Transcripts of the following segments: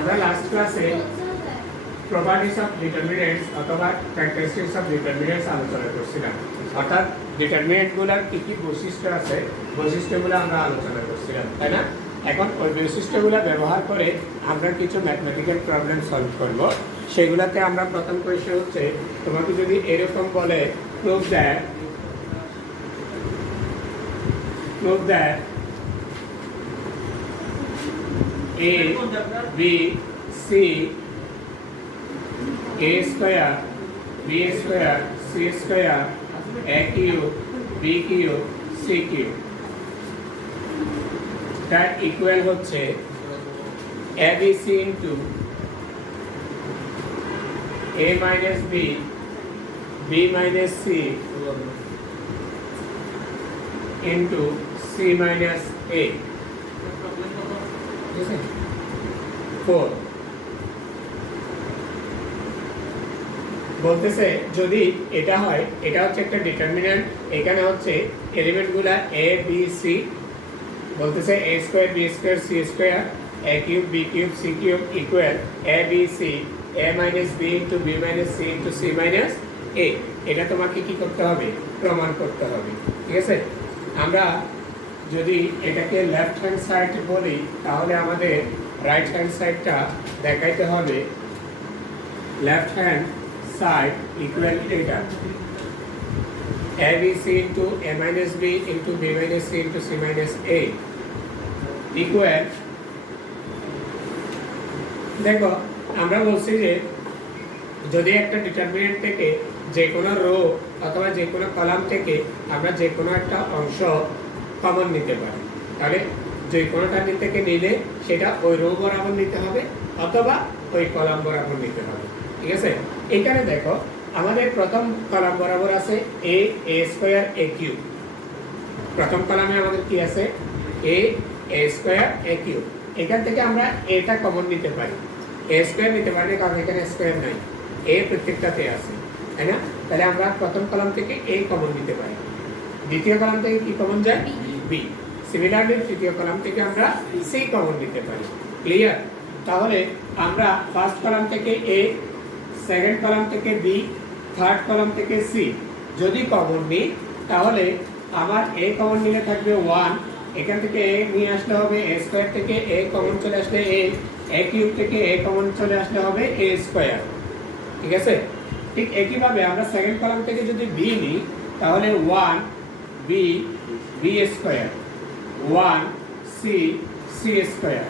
আমরা লাস্ট ক্লাসে properties of determinants অথবা ক্যারেক্টারিস্টিক্স অফ ডিটারমিনেন্টস আলোচনা করছিলাম, অর্থাৎ ডিটারমিনেন্টগুলোর কী কী বৈশিষ্ট্য আছে বৈশিষ্ট্যগুলো আমরা আলোচনা করছিলাম, তাই না? এখন ওই বৈশিষ্ট্যগুলো ব্যবহার করে আমরা কিছু ম্যাথমেটিক্যাল প্রবলেম সলভ করব। সেগুলোতে আমরা প্রথম কোয়েশ্চেন হচ্ছে, তোমাকে যদি এরকম বলে prove that A, B, C, A square, B square, C square, A cube, B cube, C cube that equal হচ্ছে ABC into A minus B, B minus C into C minus A 4 বলতেছে যদি এটা হয়, এটা হচ্ছে একটা determinant, এখানে হচ্ছে এলিমেন্টগুলা A B C, বলতেছে A square B square C square A cube B cube C cube equal A B C A minus B into B minus C into C minus A। এটা তোমাকে কি করতে হবে? প্রমাণ করতে হবে, ঠিক আছে? আমরা যদি এটাকে লেফট হ্যান্ড সাইড বলি তাহলে আমাদের রাইট হ্যান্ড সাইডটা দেখাইতে হবে লেফট হ্যান্ড side equal এটা ABC into A minus B into B minus C into C minus A equal, দেখো আমরা বলছি যে যদি একটা ডিটারমিনেন্ট থেকে যে কোনো রো অথবা যে কোনো কলাম থেকে আমরা যে কোনো একটা অংশ কমন নিতে পারি, তাহলে যে কোনোটা থেকে নিলে সেটা ওই রো বরাবর নিতে হবে অথবা ওই কলাম বরাবর নিতে হবে, ঠিক আছে? এখানে দেখো আমাদের প্রথম কলাম বরাবর আছে A স্কয়ার A কিউব। প্রথম কলামে আমাদের কি আছে? A square A cube. এখান থেকে আমরা এটা কমন নিতে পারি, A স্কয়ার নিতে পারি কারণ এখানে স্কয়ার নাই, A প্রত্যেকটাতে আছে, তাই না? তাহলে আমরা প্রথম কলাম থেকে A কমন নিতে পারি, দ্বিতীয় কলাম থেকে কি কমন যায়? B। সিমিলারলি তৃতীয় কলাম থেকে আমরা C কমন নিতে পারি। ক্লিয়ার? তাহলে আমরা ফার্স্ট কলাম থেকে A, সেকেন্ড কলাম থেকে B, থার্ড কলাম থেকে C যদি কমন নিই তাহলে আমার A কমন নিলে থাকবে 1, এখান থেকে A নিয়ে আসলে হবে A স্কয়ার থেকে A কমন চলে আসলে A কিউব থেকে A কমন চলে আসলে হবে A স্কয়ার, ঠিক আছে? ঠিক একইভাবে আমরা সেকেন্ড কলাম থেকে যদি B নিই তাহলে 1 B স্কয়ার 1 C স্কয়ার,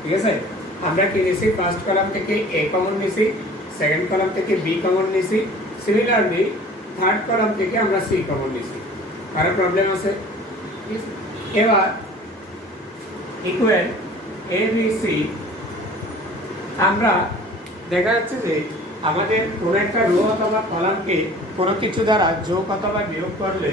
ঠিক আছে? আমরা কি নিছি? ফার্স্ট কলাম থেকে A কমন নিছি, সেকেন্ড কলাম থেকে B কমন নিছি, সিমিলারলি থার্ড কলাম থেকে আমরা C কমন নিছি। কারো প্রবলেম আছে? এবার ইকুয়াল ABC, আমরা দেখা যাচ্ছে যে আমাদের কোনো একটা রো অথবা কলামকে কোনো কিছু দ্বারা যোগ অথবা বিয়োগ করলে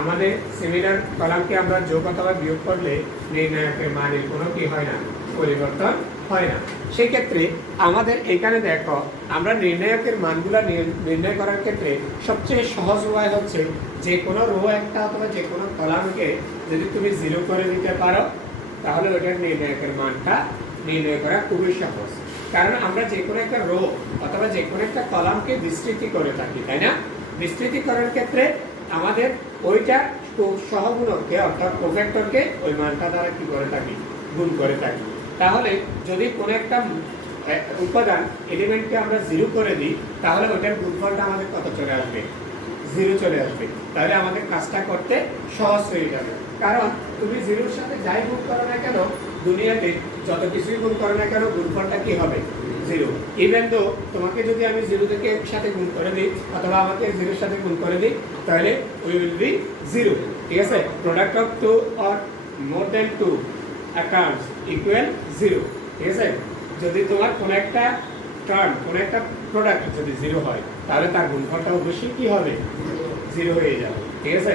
আমাদের সিমিলার কলামকে আমরা যোগ অথবা বিয়োগ করলে নির্ণায়কের মানের কোনো কি হয় না? পরিবর্তন হয় না। সেই ক্ষেত্রে আমাদের এখানে দেখো আমরা নির্ণায়কের মানগুলো নির্ণয় করার ক্ষেত্রে সবচেয়ে সহজ উপায় হচ্ছে যে কোনো রো একটা অথবা যে কোনো কলামকে যদি তুমি 0 করে দিতে পারো তাহলে ওটার নির্ণায়কের মানটা নির্ণয় করা খুবই সহজ, কারণ আমরা যে কোনো একটা রো অথবা যে কোনো একটা কলামকে বিস্তৃতি করে থাকি, তাই না? বিস্তৃতি করার ক্ষেত্রে আমাদের ওইটা সহগুণককে অর্থাৎ কোফ্যাক্টরকে ওই মানটা দ্বারা কি করে থাকি? গুণ করে থাকি। তাহলে যদি কোনো একটা উপাদান এলিমেন্টকে আমরা 0 করে দিই তাহলে ওটার গুণফলটা আমাদের কত চলে আসবে? 0 চলে আসবে। তাহলে আমাদের কাজটা করতে সহজ হয়ে যাবে, কারণ তুমি 0-র সাথে যাই গুণ করো না কেন, দুনিয়াতে যত কিছুই গুণ করো না কেন গুণফলটা কি হবে? 0। ইভেন তো তোমাকে যদি আমি 0 থেকে এর সাথে গুণ করে দিই অথবা আমাকে 0-এর সাথে গুণ করে দিই তাহলে উই উইল বি 0, ঠিক আছে? Product of 2 or more than 2 terms equal 0, ঠিক আছে? যদি তোমার কোনো একটা টার্ম কোনো একটা প্রোডাক্ট যদি 0 হয় তাহলে তার গুণফলটা অবশ্যই কি হবে? 0 হয়ে যাবে, ঠিক আছে?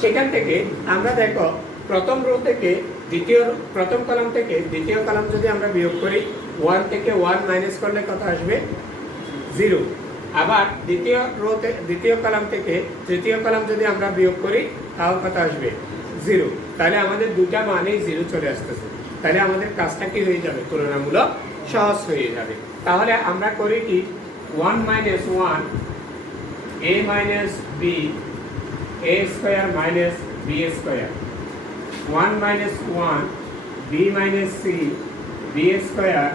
সেখান থেকে আমরা দেখো প্রথম রো থেকে প্রথম কলাম থেকে দ্বিতীয় কলাম যদি আমরা বিয়োগ করি 1 থেকে 1 মাইনাস করলে কত আসবে? 0। আবার দ্বিতীয় কলাম থেকে তৃতীয় কলাম যদি আমরা বিয়োগ করি তাও কত আসবে? 0। তাহলে আমাদের দুটা মানেই 0 চলে আসতেছে। তাহলে আমাদের কাজটা কি হয়ে যাবে, তুলনামূলক সহজ হয়ে যাবে। তাহলে আমরা করি কি 1 minus 1 a minus b a square minus b square, 1 minus 1 b minus c b square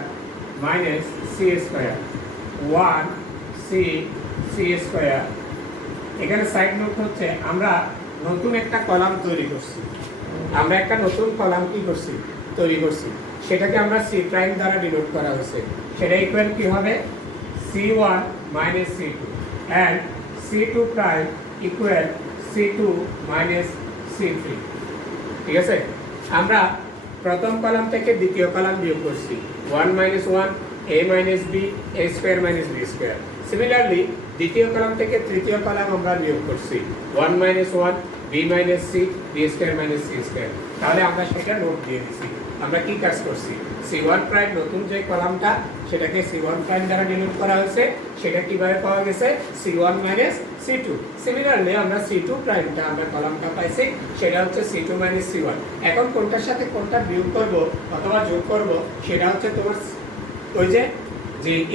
minus c square, 1 c c square। এখানে সাইড নোট হচ্ছে আমরা নতুন একটা কলাম তৈরি করছি, আমরা একটা নতুন কলাম কি করছি, তৈরি করছি, সেটাকে আমরা c প্রাইম দ্বারা ডিনোট করা হয়েছে। সেটা ইকুয়াল কি হবে, c1 minus c2 and c2 prime equal c2 minus c3। ঠিক আছে, আমরা প্রথম কলাম থেকে দ্বিতীয় কলাম বিয়োগ করছি, 1 minus 1 a minus b a square minus b square। Similarly দ্বিতীয় কলাম থেকে তৃতীয় কলাম আমরা বিয়োগ করছি, 1 minus 1 b minus c b square minus c square। তাহলে আমরা সেটা নোট দিয়ে দিছি। আমরা কি কাজ করছি, c1 প্রাইম নতুন যে কলামটা সেটাকে c1 প্রাইম দ্বারা ডিনোট করা হয়েছে, সেটা কিভাবে পাওয়া গেছে, c1 minus c2। সিমিলারলি আমরা c2 প্রাইমটা আমরা কলামটা পাইছি, সেটা হচ্ছে c2 minus c1। এখন কোনটার সাথে কোনটা বিয়োগ করব অথবা যোগ করব সেটা হচ্ছে তোমার ওই যে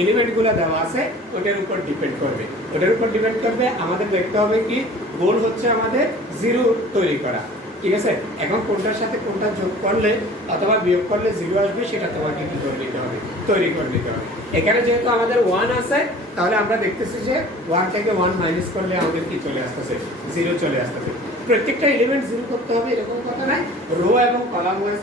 এলিমেন্টগুলো দেওয়া আছে ওটার উপর ডিপেন্ড করবে। ওটার উপর ডিপেন্ড করবে, আমাদের দেখতে হবে কি গোল হচ্ছে আমাদের জিরো তৈরি করা। ঠিক আছে, এখন কোনটার সাথে কোনটা যোগ করলে অথবা বিয়োগ করলে জিরো আসবে সেটা তোমাকে কি করে নিতে হবে, তৈরি করে নিতে হবে। এখানে যেহেতু আমাদের 1 আছে, তাহলে আমরা দেখতেছি যে 1 থেকে 1 মাইনাস করলে আমাদের কি চলে আসতেছে, জিরো চলে আসতেছে। প্রত্যেকটা এলিমেন্ট জিরো করতে হবে এরকম কথা নাই, রো এবং কলাম ওয়াইজ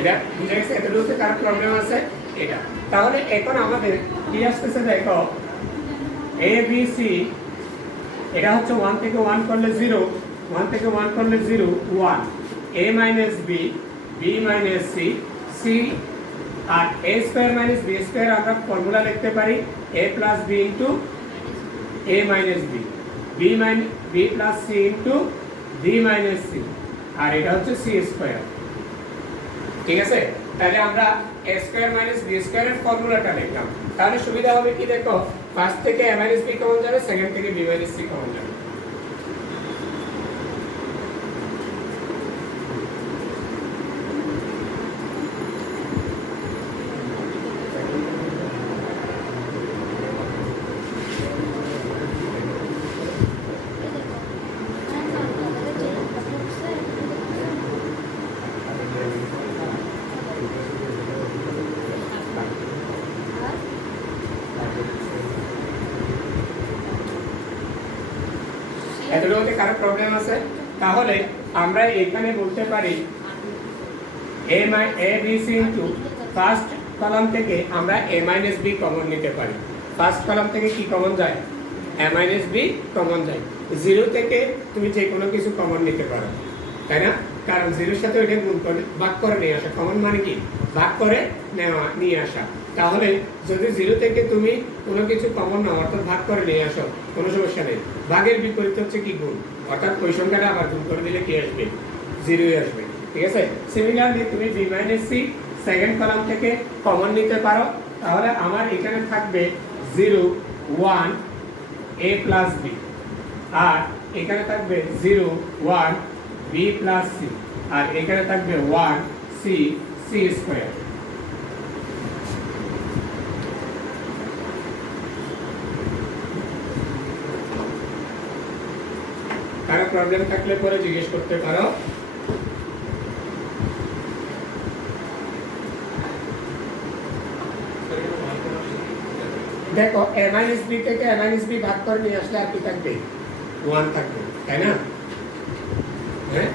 এটা বুঝে গেছে। এতটুকুতে কার প্রবলেম আছে এটা। তাহলে এখন আমাদের কি আসতেছে দেখো, এ বি সি, এটা হচ্ছে 1 থেকে 1 করলে 0, 1 থেকে 1 করলে 0 1, a minus B B minus C C, আর a square minus b square আমরা ফর্মুলা লিখতে পারি a plus b into a minus b, b minus b plus c into b minus c, আর এটা হচ্ছে c স্কয়ার। ঠিক আছে, তাহলে আমরা a স্কয়ার মাইনাস b স্কয়ারের ফর্মুলাটা লিখলাম। তাহলে সুবিধা হবে কি দেখো, ফার্স্ট থেকে a মাইনাস b কমন যাবে, সেকেন্ড থেকে b মাইনাস c কমন যাবে। এতটুকুতে কারো প্রবলেম আছে? তাহলে আমরা এখানে বলতে পারি a b c into first column থেকে আমরা a মাইনাস b কমন নিতে পারি। ফার্স্ট কলাম থেকে কি কমন যায়, a মাইনাস b কমন যায়। জিরো থেকে তুমি যে কোনো কিছু কমন নিতে পারো, তাই না? কারণ জিরোর সাথে ওইটা গুণ করে ভাগ করে নিয়ে আসা, কমন মানে কি ভাগ করে নেওয়া, নিয়ে আসা। তাহলে যদি জিরো থেকে তুমি কোনো কিছু কমন নাও অর্থাৎ ভাগ করে নিয়ে আসো, কোনো সমস্যা নেই। ভাগের বিপরীত হচ্ছে কি গুণ, অর্থাৎ ওই সংখ্যাটা আবার গুণ করে দিলে কি আসবে, জিরোই আসবে। ঠিক আছে, সিমিলারলি তুমি B minus C second column থেকে কমন নিতে পারো। তাহলে আমার এখানে থাকবে 0 1 a প্লাস বি, আর এখানে থাকবে 0 1 বি প্লাস সি, আর এখানে থাকবে 1 সি সি স্কয়ার। কারো প্রবলেম থাকলে পরে জিজ্ঞেস করতে পারো। দেখো a মাইনাস b থেকে a মাইনাস b ভাগ করে নিয়ে আসলে আর কি থাকবে, 1 থাকবে, তাই না? হ্যাঁ,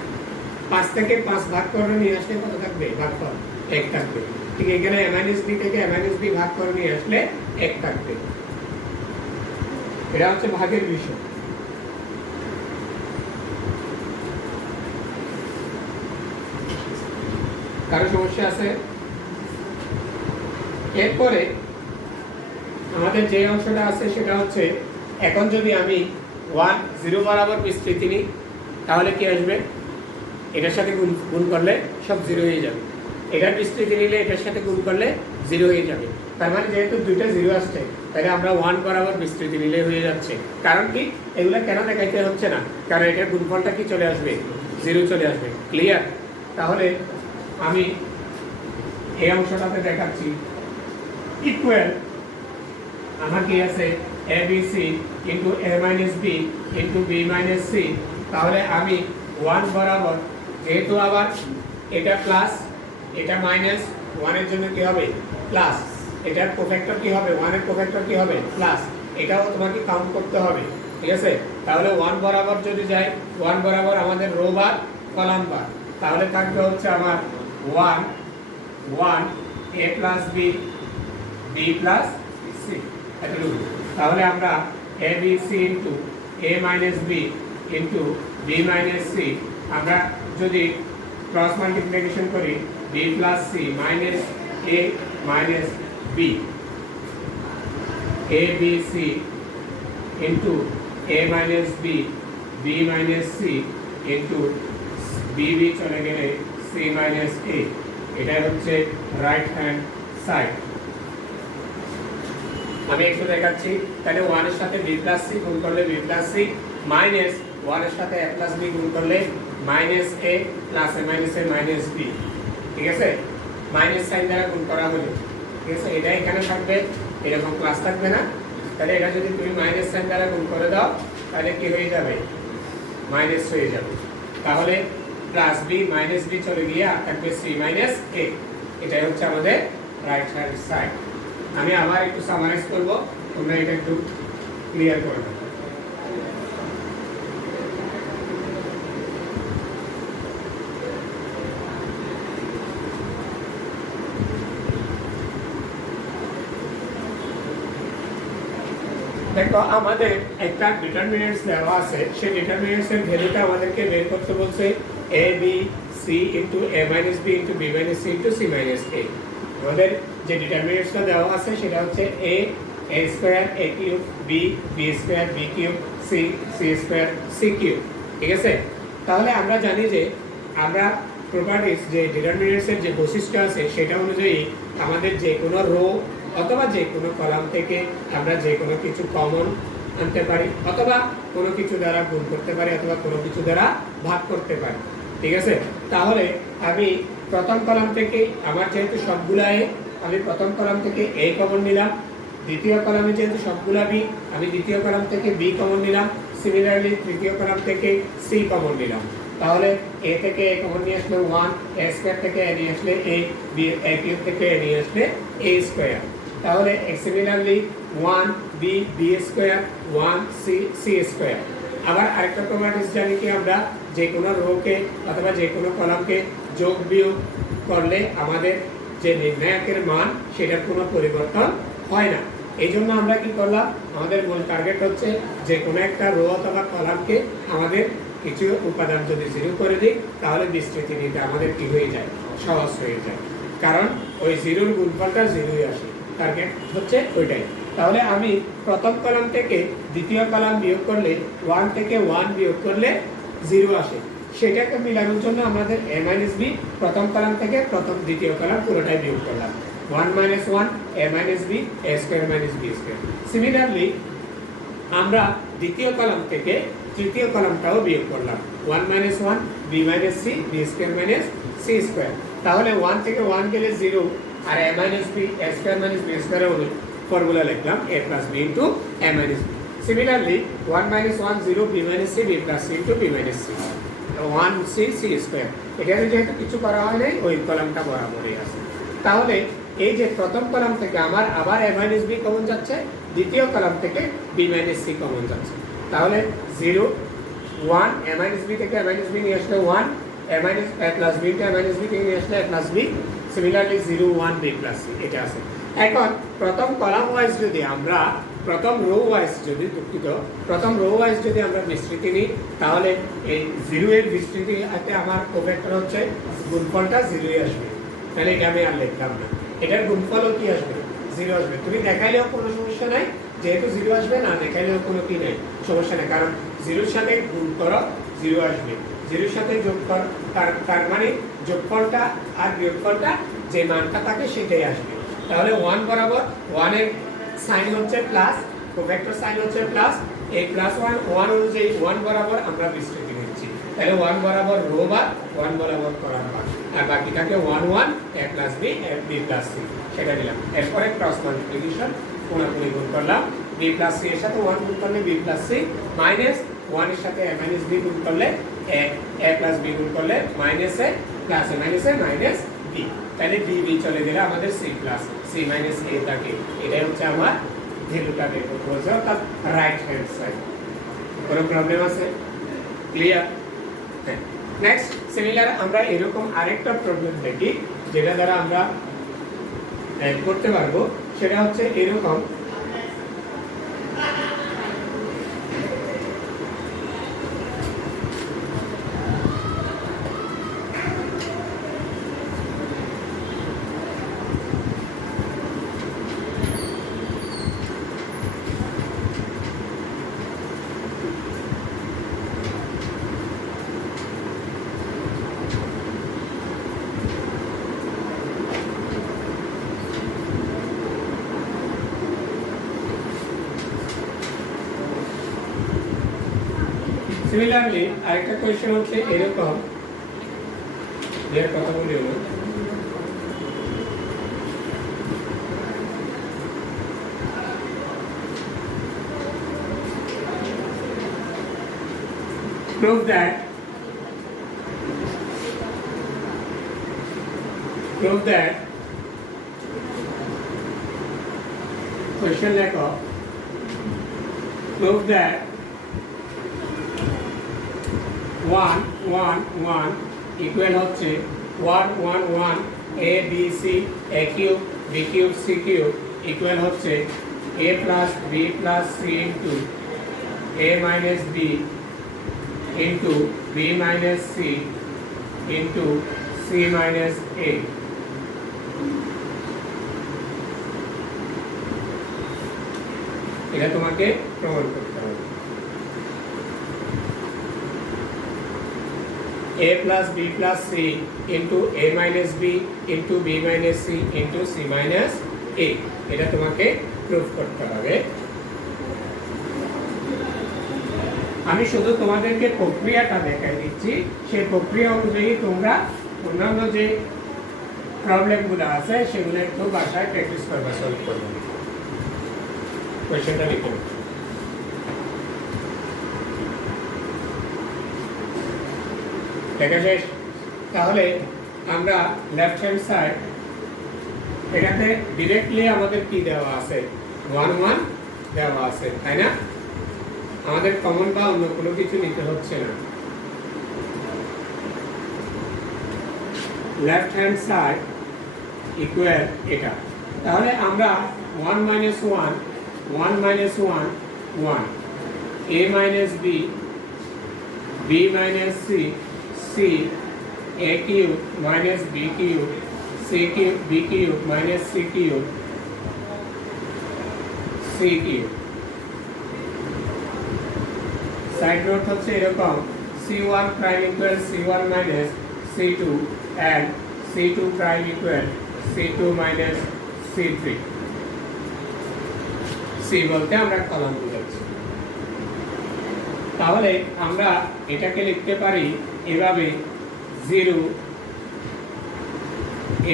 5 থেকে 5 ভাগ করে নিয়ে আসলে কত থাকবে, ভাগফল 1 থাকবে। ঠিক এখানে a মাইনাস b থেকে a মাইনাস b ভাগ করে নিয়ে আসলে 1 থাকবে। এটা হচ্ছে ভাগের বিষয়। কারো সমস্যা আছে? এরপরে আমাদের যে অংশটা আছে সেটা হচ্ছে, এখন যদি আমি 1 0 বরাবর বিস্তৃতি নিই তাহলে কি আসবে, এটার সাথে গুণ করলে সব জিরো হয়ে যাবে। এটার বিস্তৃতি নিলে এটার সাথে গুণ করলে জিরো হয়ে যাবে। তার মানে যেহেতু দুইটা জিরো আসছে, তাহলে আমরা 1 বরাবর বিস্তৃতি নিলে হয়ে যাচ্ছে। কারণ কি এগুলো কেন দেখাইতে হচ্ছে না? কারণ এটার গুণফলটা কি চলে আসবে? জিরো চলে আসবে। ক্লিয়ার? তাহলে আমি এই অংশটাতে দেখাচ্ছি ইকুয়াল আমার কি আছে abc into a minus B into B minus C. তাহলে আমি 1 বরাবর, যেহেতু আবার এটা প্লাস এটা মাইনাস, 1 এর জন্য কি হবে? প্লাস। এটার কোফ্যাক্টর কি হবে? 1 এর কোফ্যাক্টর কি হবে? প্লাস। এটাও তোমাকে কাউন্ট করতে হবে, ঠিক আছে? তাহলে 1 বরাবর যদি যাই, 1 বরাবর আমাদের রো বার কলাম বার, তাহলে থাকবে হচ্ছে আমার 1 1 a plus B B plus C. তাহলে আমরা A B C into A minus B into B minus C, আমরা যদি ক্রস মাল্টিপ্লিকেশন করি B plus C minus A minus B, A B C into A minus B B minus C into B B চলে গেলে C minus এ। এটাই হচ্ছে right hand side. আমি একটু দেখাচ্ছি। তাহলে 1 এর সাথে বি প্লাস সি গুণ করলে বি প্লাস সি, মাইনাস 1 এর সাথে এ প্লাস বি গুণ করলে minus A plus A minus A minus B, ঠিক আছে? মাইনাস সাইন দ্বারা গুণ করা হলো, ঠিক আছে? এটা এখানে থাকবে, এরকম প্লাস থাকবে না। তাহলে এটা যদি তুমি মাইনাস সাইন দ্বারা গুণ করে দাও, তাহলে কি হয়ে যাবে? মাইনাস হয়ে যাবে। তাহলে প্লাস বি মাইনাস বি চলে গিয়ে আর থাকবে সি মাইনাস এ। এটাই হচ্ছে আমাদের রাইট হ্যান্ড সাইড। আমি আবার একটু সামারাইজ করব, তোমরা এটা একটু ক্লিয়ার করে নাও। দেখো আমাদের একটা ডিটারমিনেন্টস দেওয়া আছে, সেই ডিটারমিনেন্টস এর ভ্যালুটা আমাদেরকে বের করতে বলছে a b c into a minus b into b minus c into c minus a। আমাদের যে ডিটারমিনেন্টসটা দেওয়া আছে সেটা হচ্ছে a square a cube b b square b cube c c square c cube, ঠিক আছে? তাহলে আমরা জানি যে আমরা প্রপার্টিজ যে ডিটারমিনেন্টস এর যে বৈশিষ্ট্য আছে সেটা অনুযায়ী আমাদের যে কোনো রো অথবা যে কোনো কলাম থেকে আমরা যে কোনো কিছু কমন আনতে পারি, অথবা কোনো কিছু দ্বারা গুণ করতে পারি, অথবা কোনো কিছু দ্বারা ভাগ করতে পারি, ঠিক আছে? তাহলে আমি প্রথম কলাম থেকে, আমার যেহেতু সবগুলা এ, আমি প্রথম কলাম থেকে এ কমন নিলাম। দ্বিতীয় কলামে যেহেতু সবগুলা বি, আমি দ্বিতীয় কলাম থেকে বি কমন নিলাম। সিমিলারলি তৃতীয় কলাম থেকে সি কমন নিলাম। তাহলে এ থেকে এ কমন নিয়ে আসলে 1, এ স্কয়ার থেকে এ নিয়ে আসলে এ, বি এ কিউব থেকে এ নিয়ে আসলে এ স্কয়ার। তাহলে similarly 1 B B square 1 C C square. আবার আরেকটা প্রপার্টিজ জানি কি আমরা যে কোনো রোকে অথবা যে কোনো কলামকে যোগ বিয়োগ করলে আমাদের যে নির্ণায়কের মান সেটার কোনো পরিবর্তন হয় না। এই জন্য আমরা কি করলাম, আমাদের মূল টার্গেট হচ্ছে যে কোনো একটা রো অথবা কলামকে আমাদের কিছু উপাদান যদি জিরো করে দিই, তাহলে বিস্তৃতি নিতে আমাদের কি হয়ে যায়? সহজ হয়ে যায়। কারণ ওই জিরোর গুণফলটা জিরোই আসে, টার্গেট হচ্ছে ওইটাই। তাহলে আমি প্রথম কলাম থেকে দ্বিতীয় কলাম বিয়োগ করলে 1 থেকে 1 বিয়োগ করলে 0 আসে। সেটাকে মিলানোর জন্য আমাদের a মাইনাস b প্রথম কলাম থেকে দ্বিতীয় কলাম পুরোটাই বিয়োগ করলাম। 1 minus 1 a minus b a square minus b square. Similarly আমরা দ্বিতীয় কলাম থেকে তৃতীয় কলামটাও বিয়োগ করলাম। 1 minus 1 b minus c b square minus c square. তাহলে 1 থেকে 1 গেলে 0, আর a minus b a square minus b square হলো ফর্মুলা লিখলাম a plus b into a minus b। Similarly 1 minus 1 0 b minus c b plus c into b minus c 1 c c square. এখানে যেহেতু কিছু করা হয় নাই, ওই কলামটা বরাবরই আছে। তাহলে এই যে প্রথম কলাম থেকে আমার আবার a মাইনাস b কমন যাচ্ছে, দ্বিতীয় কলাম থেকে b মাইনাস c কমন যাচ্ছে। তাহলে 0 1 a মাইনাস b থেকে a মাইনাস b নিয়ে আসলে 1, a minus a plus b থেকে a মাইনাস b থেকে নিয়ে আসলে a plus b। Similarly 0 1 b plus c এটা আছে। এখন প্রথম কলাম ওয়াইজ যদি আমরা প্রথম রো ওয়াইজ যদি আমরা বিস্তৃতি নিই, তাহলে এই 0 এর বিস্তৃতিতে আমার কোফ্যাক্টর হচ্ছে গুণফলটা 0ই আসবে। তাহলে এটা আমি আর লিখলাম না, এটার গুণফলও কি আসবে? 0 আসবে। তুমি দেখাইলেও কোনো সমস্যা নাই, যেহেতু 0 আসবে, না দেখাইলেও কোনো কি নাই, সমস্যা নেই। কারণ 0 এর সাথে গুণ করো 0 আসবে, 0 এর সাথে যোগ কর, তার মানে যোগফলটা আর বিয়োগফলটা যে মানটা থাকে সেটাই আসবে। তাহলে 1 বরাবর 1 এর সাইন হচ্ছে প্লাস, কোভেক্টর সাইন হচ্ছে প্লাস, a প্লাস 1 1 অনুযায়ী 1 বরাবর আমরা বিস্তৃতি নিচ্ছি। তাহলে 1 বরাবর রো বার, 1 বরাবর কলাম বার, আর বাকি থাকে 1 1 a plus b b plus c সেটা দিলাম। এরপরে ক্রস মাল্টিপ্লিকেশন কোনাকুনি গুণ করলাম, b প্লাস c এর সাথে 1 গুণ করলে b প্লাস c মাইনাস 1 এর সাথে a মাইনাস b গুণ করলে a প্লাস b গুণ করলে minus a plus a minus a minus b। তাহলে b b চলে গেলে আমাদের c plus c minus a থাকে। এটাই হচ্ছে আমার ভ্যালুটা বের করতে বলছে, অর্থাৎ রাইট হ্যান্ড সাইড। কোনো প্রবলেম আছে? ক্লিয়ার? হ্যাঁ। নেক্সট সিমিলার আমরা এরকম আরেকটা প্রবলেম দেখি যেটা দ্বারা আমরা করতে পারবো, সেটা হচ্ছে এরকম। সিমিলারলি আরেকটা কোয়েশ্চেন হচ্ছে এরকম, এর কথা বলি হলো prove that question লেখো, prove that 1 1 1 ইকুয়াল হচ্ছে 1 1 1 a b c a cube b cube c cube equal হচ্ছে a plus b plus c into a minus b into b minus c into c minus a। এটা তোমাকে প্রমাণ করতে হবে। a plus b plus c into a minus b into b minus c into c minus a, এটা তোমাকে proof করতে হবে। আমি শুধু তোমাদেরকে প্রক্রিয়াটা দেখাই দিচ্ছি, সেই প্রক্রিয়া অনুযায়ী তোমরা অন্যান্য যে প্রবলেমগুলো আছে সেগুলো একটু বাসায় প্র্যাকটিস করবা, সলভ করবে। কোয়েশ্চেনটা লিখো। দেখা শেষ? তাহলে আমরা লেফট হ্যান্ড সাইড এটাতে ডিরেক্টলি আমাদের কি দেওয়া আছে, 1 1 দেওয়া আছে, তাই না? আমাদের কমন বা অন্য কোনো কিছু নিতে হচ্ছে না। লেফট হ্যান্ড সাইড ইকুয়াল এটা। তাহলে আমরা 1 minus 1 1 minus 1 1 a minus b b minus c c a cube minus b cube c cube b cube minus c cube c cube। Side note হচ্ছে এরকম, c1 prime equal c1 minus c2 and c2 prime equal c2 minus c3। c বলতে আমরা column বুঝাচ্ছি। তাহলে আমরা এটাকে লিখতে পারি এভাবে, 0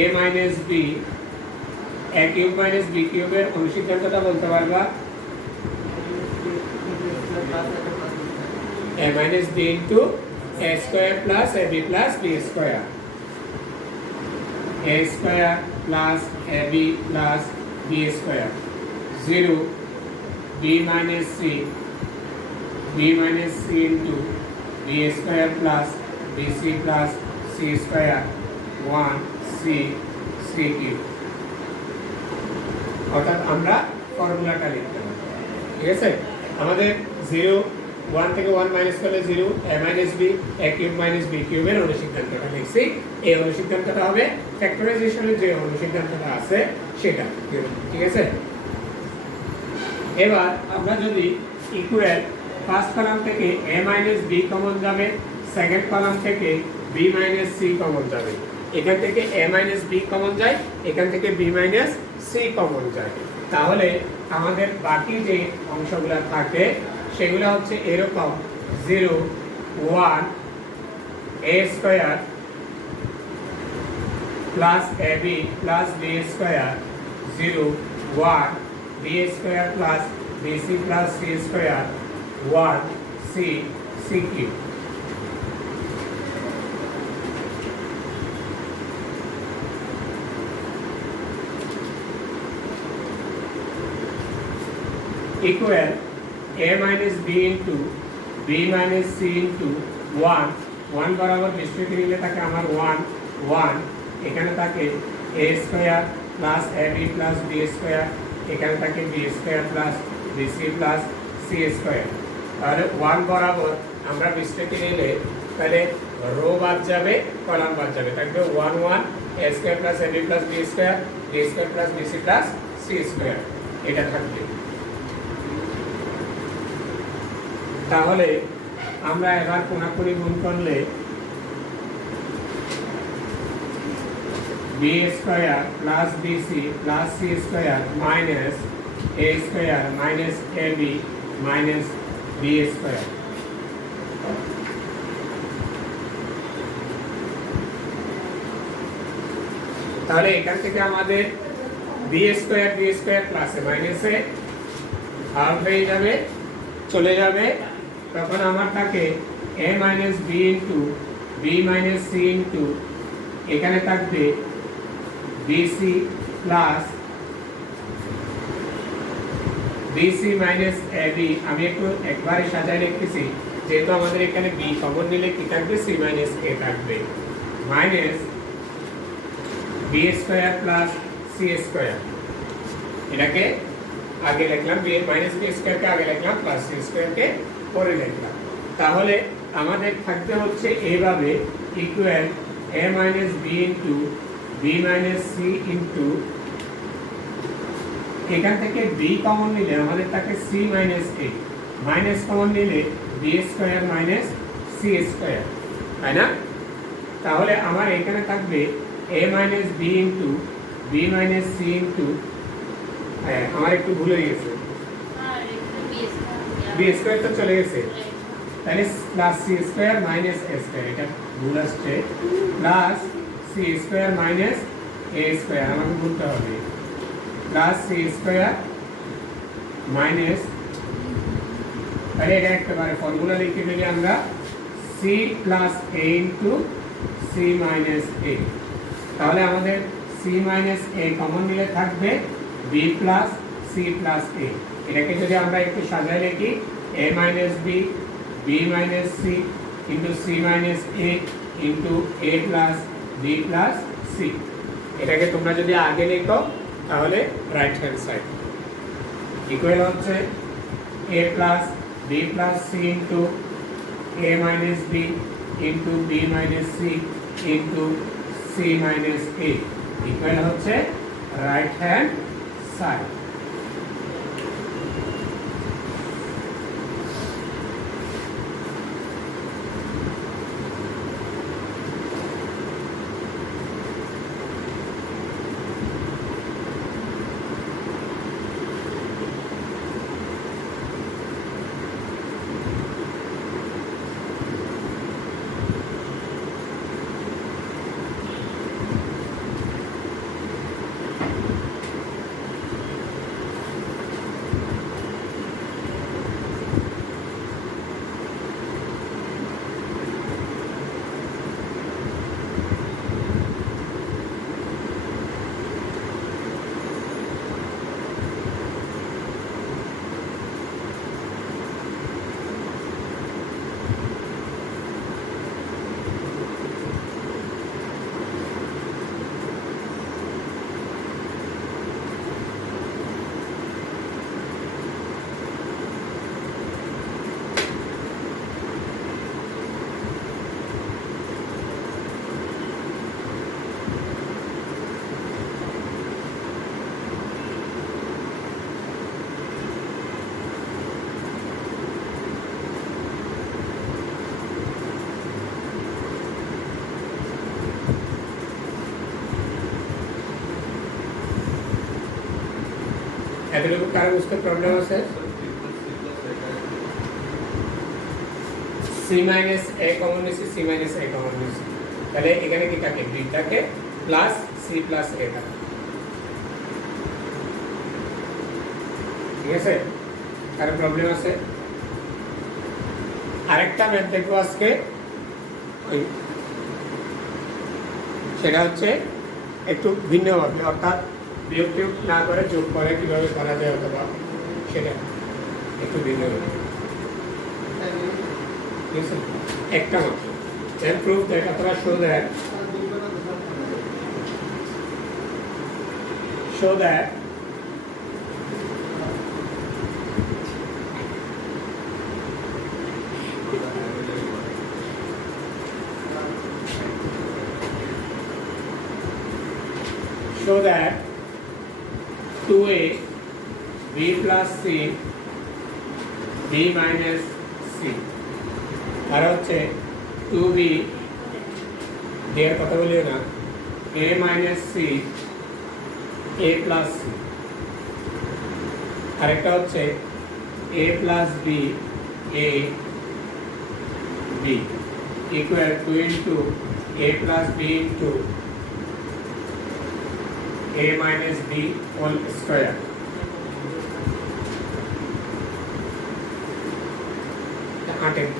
a minus b a cube minus b cube এর অনুসিদ্ধান্তটা বলতে পারবা, a minus b into a square plus ab plus b square, a square plus ab plus b square, 0 b minus c into b square plus bc plus c square 1 c c cube। অর্থাৎ আমরা ফর্মুলাটা লিখতে হবে, ঠিক আছে? আমাদের 0 1 থেকে 1 minus করলে 0 a minus b a cube minus b cube এর অনুসিদ্ধান্তটা লিখছি। এই অনুসিদ্ধান্তটা হবে ফ্যাক্টরাইজেশনের যে অনুসিদ্ধান্তটা আছে সেটা, ঠিক আছে? এবার আমরা যদি ইকুয়াল ফার্স্ট কলাম থেকে a minus b কমন যাবে, সেকেন্ড কলাম থেকে b minus c কমন যাবে, এখান থেকে a minus b কমন যায়, এখান থেকে b minus c C common যায়, তাহলে আমাদের বাকি যে অংশগুলো থাকে সেগুলো হচ্ছে এরকম 0 1 a square plus ab plus b square 0 1 b square plus bc plus c square 1 c c cube. equal a minus b into b minus c into 1 1 বরাবর বিস্তৃতি নিলে থাকে আমার 1 1 এখানে থাকে a square plus ab plus b square, এখানে থাকে b square plus bc plus c square. তাহলে 1 বরাবর আমরা বিস্তৃতি নিলে তাহলে রো বাদ যাবে, কলাম বাদ যাবে, থাকবে 1 1 a square plus ab plus b square b square plus bc plus c square, এটা থাকবে। তাহলে আমরা এবার কোনাকুনি গুণ করলে b square plus bc plus c square minus a square minus ab minus b square. তাহলে এখান থেকে আমাদের b স্কয়ার প্লাসে মাইনাসে আর হয়ে যাবে, চলে যাবে, তখন আমার থাকে a minus b into b minus c into এখানে থাকবে bc plus bc minus ab। আমি একবারে সাজায় লিখতেছি, যেহেতু আমাদের এখানে b কমন নিলে কি থাকবে, c মাইনাস a থাকবে, minus b square plus c square, এটাকে আগে লিখলাম, b মাইনাস b স্কয়ার কে আগে লিখলাম, প্লাস c স্কয়ার কে পরে লিখলাম। তাহলে আমাদের থাকতে হচ্ছে এইভাবে equal a minus b into b minus c into এখান থেকে b কমন নিলে আমাদের থাকে c minus a, minus common নিলে b square minus c square, তাই না? তাহলে আমার এখানে থাকবে a minus b into b minus c into, আমার একটু ভুল হয়ে গেছে, b স্কয়ার তো চলে গেছে, তাহলে plus c square minus a square, এটা ভুল আসছে, plus c square minus a square, আমাকে বলতে হবে প্লাস c স্কয়ার মাইনাস, তাহলে এটা একেবারে ফর্মুলা লিখে দিলে আমরা c plus a into c minus a। তাহলে আমাদের c মাইনাস a কমন নিলে থাকবে b plus c plus a। এটাকে যদি আমরা একটু সাজায় লিখি a minus b b minus c into c minus a into a plus b plus c। এটাকে তোমরা যদি আগে লিখো তাহলে রাইট হ্যান্ড সাইড ইকুয়াল হচ্ছে a plus b plus c into a minus b into b minus c into c minus a equal হচ্ছে right hand side. এতটুকু কারো বুঝতে প্রবলেম আছে? সি মাইনাস এ কমন নিচ্ছি, সি মাইনাস এ কমন নিচ্ছি, তাহলে এখানে কি থাকে? বি থাকে প্লাস সি প্লাস এ থাকে, ঠিক আছে? কারো প্রবলেম আছে? আরেকটা ম্যাথ দেখবো আজকে, সেটা হচ্ছে একটু ভিন্নভাবে, অর্থাৎ বিয়োগ টিয়োগ না করে যোগ করে কিভাবে করা যায়, অথবা সেটা একটু ভিন্নভাবে, ঠিক আছে? একটা মাত্র then prove that অথবা show that show that 2a b plus c b minus c আর হচ্ছে 2b দেওয়ার কথা বলিও না, a minus c a plus c, আরেকটা হচ্ছে a plus b a b equal 2 into a plus b into a minus b whole square. Attempt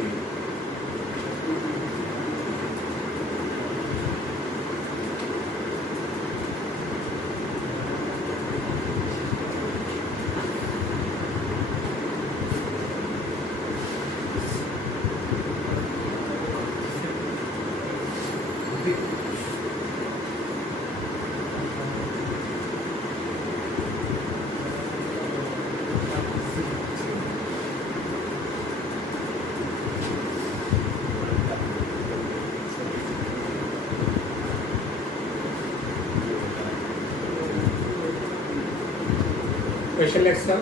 question lecture,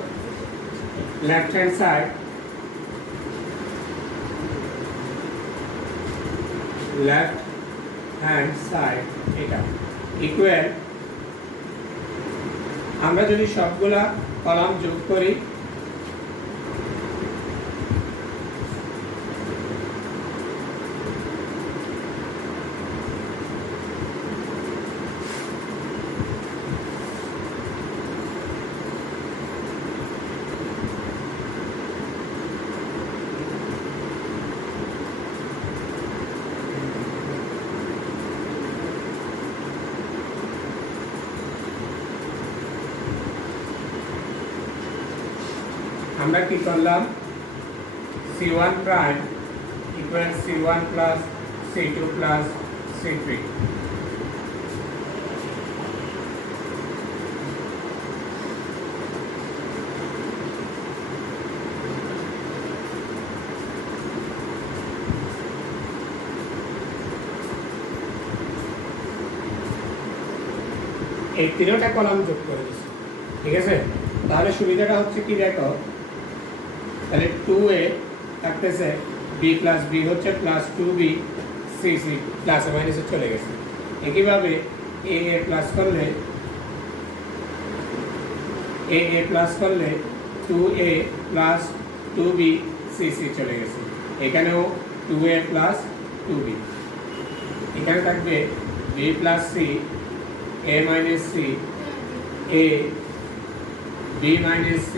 left hand side, এটা equal, আমরা যদি সবগুলা কলাম যোগ করি, আমরা কি করলাম? c1 prime equal c1 plus c2 plus c3, এই তিনটা কলাম যোগ করে দিচ্ছি, ঠিক আছে? তাহলে সুবিধাটা হচ্ছে কি দেখো, তাহলে 2a থাকতেছে b প্লাস b হচ্ছে plus 2b c c plus মাইনাসে চলে গেছে। একইভাবে a প্লাস করলে 2a plus 2b c c চলে গেছে। এখানেও 2a প্লাস 2b, এখানে থাকবে b plus c a minus c a b minus c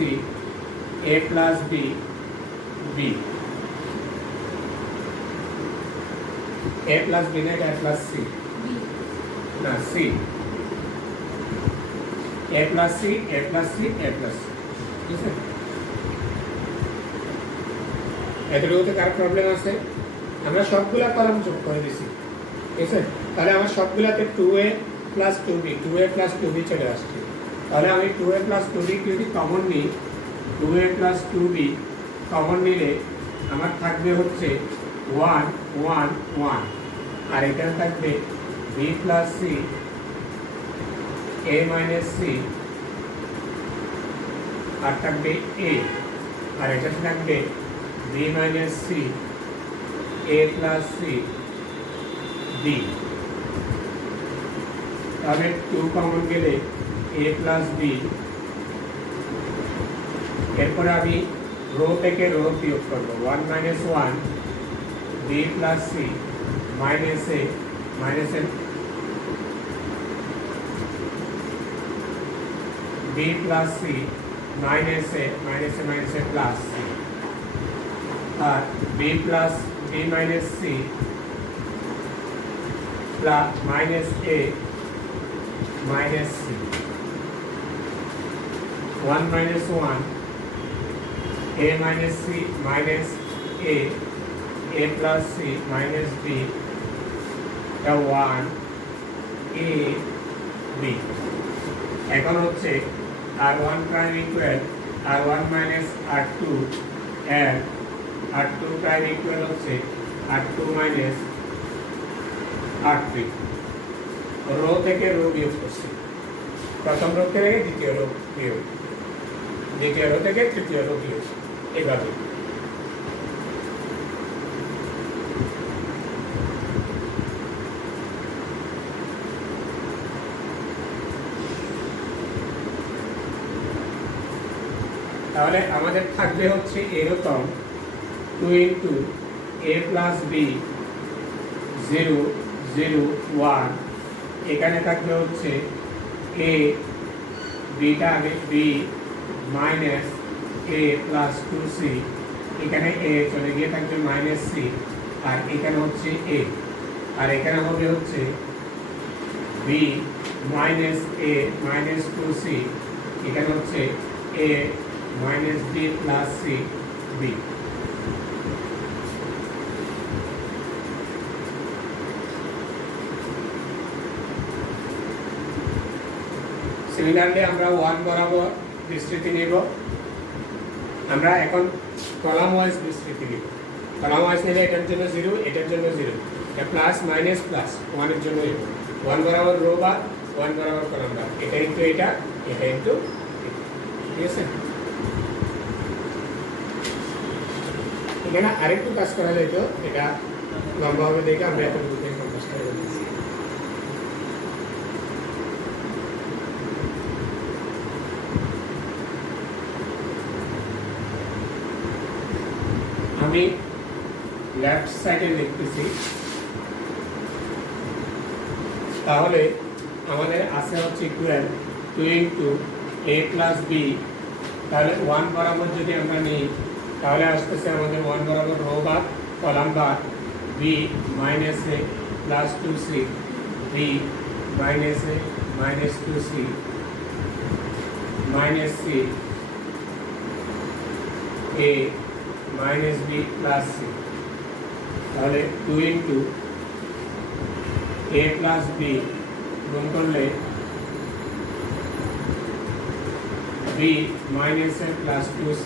a plus b b, a plus b না, a plus c না, c a plus c a plus c a plus c, ঠিক আছে? এতটুকুতে কার problem আছে? আমরা সবগুলা column যোগ করে দিছি, ঠিক আছে? তাহলে আমার সবগুলাতে 2a plus 2b 2a plus 2b চলে আসছে। তাহলে আমি 2a plus 2b যদি কমন নিই, 2a plus 2b কমন নিলে আমার থাকবে হচ্ছে 1 1 1, আর এখানে থাকবে b plus c a minus c, আর থাকবে a, আর এখানে থাকবে b minus c a plus c b। তাহলে 2 কমন গেলে a plus b এরপরে আমি রো থেকে রো বিয়োগ করবো 1 minus 1 B plus C minus A B plus C minus A plus C আর B plus B minus C plus minus A minus C 1 minus 1 a minus c minus a plus c minus b the 1 a b এখন হচ্ছে r1 prime equal r1 minus r2 and r2 prime equal হচ্ছে r2 minus r3 rho থেকে rho বিয়োগ করছি প্রথম rho থেকে দ্বিতীয় rho বিয়োগ দ্বিতীয় রো থেকে তৃতীয় রো বিয়োগ এভাবে তাহলে আমাদের থাকবে হচ্ছে এরকম 2 ইন্টু a প্লাস বি 0 0 1 এখানে থাকবে হচ্ছে a বিটা আগে B minus A plus 2c এখানে a চলে গিয়ে থাকবে মাইনাস সি আর এখানে হচ্ছে a আর এখানে হবে হচ্ছে B minus A minus 2c এখানে হচ্ছে a minus B plus C B similarly আমরা 1 বরাবর বিস্তৃতি নিব আমরা এখন কলাম ওয়াইজ বিস্তৃতি নিব কলাম ওয়াইজ নিলে এটার জন্য 0 এটার জন্য 0 এটা প্লাস মাইনাস প্লাস 1 এর জন্য 1 বরাবর রো বা 1 বরাবর কলাম বা এটা ইনটু এটা ইনটু ঠিক আছে এখানে আরেকটু কাজ করা যায় তো এটা লম্বা হবে দেখে আমরা এখন দুটো কাজ করে দিচ্ছি আমি লেফট সাইডে লিখতেছি তাহলে আমাদের আছে হচ্ছে equal 2 into a plus b তাহলে 1 বরাবর যদি আমরা নিই তাহলে আসতেছে আমাদের 1 বরাবর রো বা কলাম বা b minus a plus 2c b minus a minus 2c minus c a minus b plus c তাহলে 2 ইনটু a প্লাস b গুণ করলে b minus a plus 2c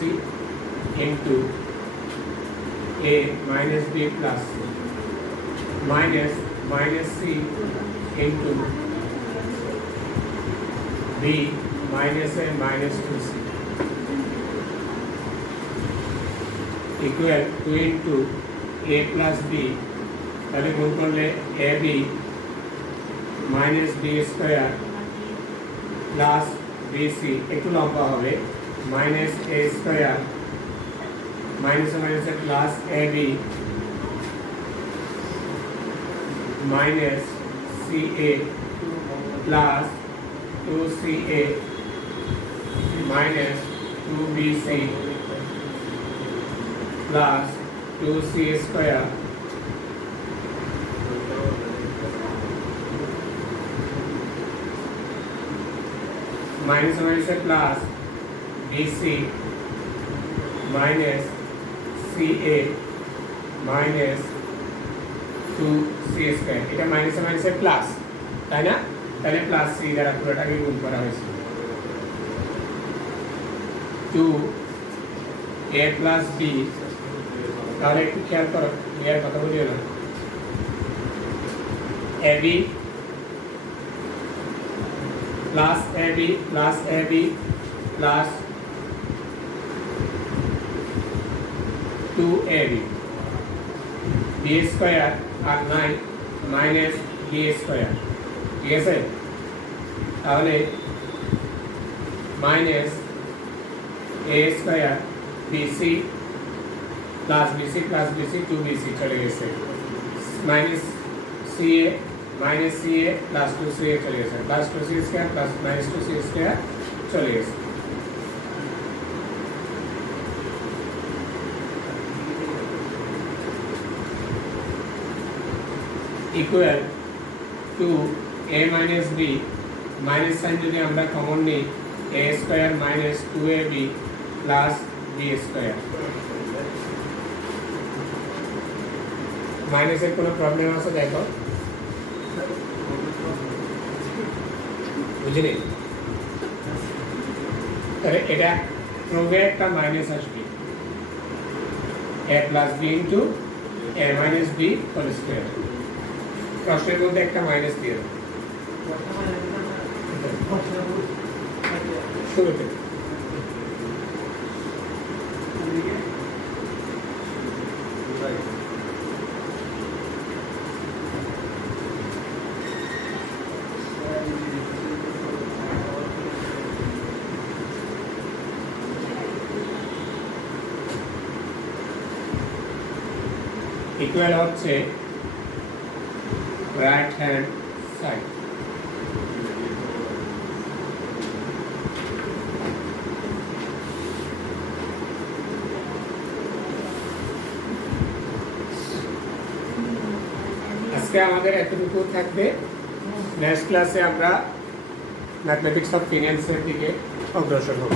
into a minus b plus c minus minus c into b minus a minus 2c equal 2 into a plus b তাহলে গুণ করলে ab minus b square plus bc একটু লম্বা হবে minus a square minus minus plus ab minus ca plus 2ca minus 2bc plus 2c square minus minus से plus bc minus ca minus 2c square এটা minus minus A plus তাই না তাহলে plus c দ্বারা পুরোটাকে গুণ করা হয়েছে 2 a plus b তাহলে একটু খেয়াল করো এর কথা বলিও না ab plus ab plus 2ab b square আর 9 माइनस b स्क्वायर ঠিক আছে তাহলে minus a A square BC plus BC plus BC 2bc চলে গেছে মাইনাস সিএ প্লাস 2ca চলে গেছে plus 2c square plus minus 2c square চলে গেছে equal to a minus b minus sign যদি আমরা কমন নিই a square minus 2ab plus b square মাইনাসের কোনো প্রবলেম আছে দেখো বুঝলি তাহলে এটা প্রবে একটা মাইনাস আসবে a plus b into a minus b whole square প্রশ্নের মধ্যে একটা মাইনাস দিয়ে দাও শুরুতে ইকুয়াল হচ্ছে রাইট হ্যান্ড সাইড আজকে আমাদের এতটুকু থাকবে নেক্সট ক্লাসে আমরা ম্যাথমেটিক্স অফ ফিনান্সের দিকে অগ্রসর হব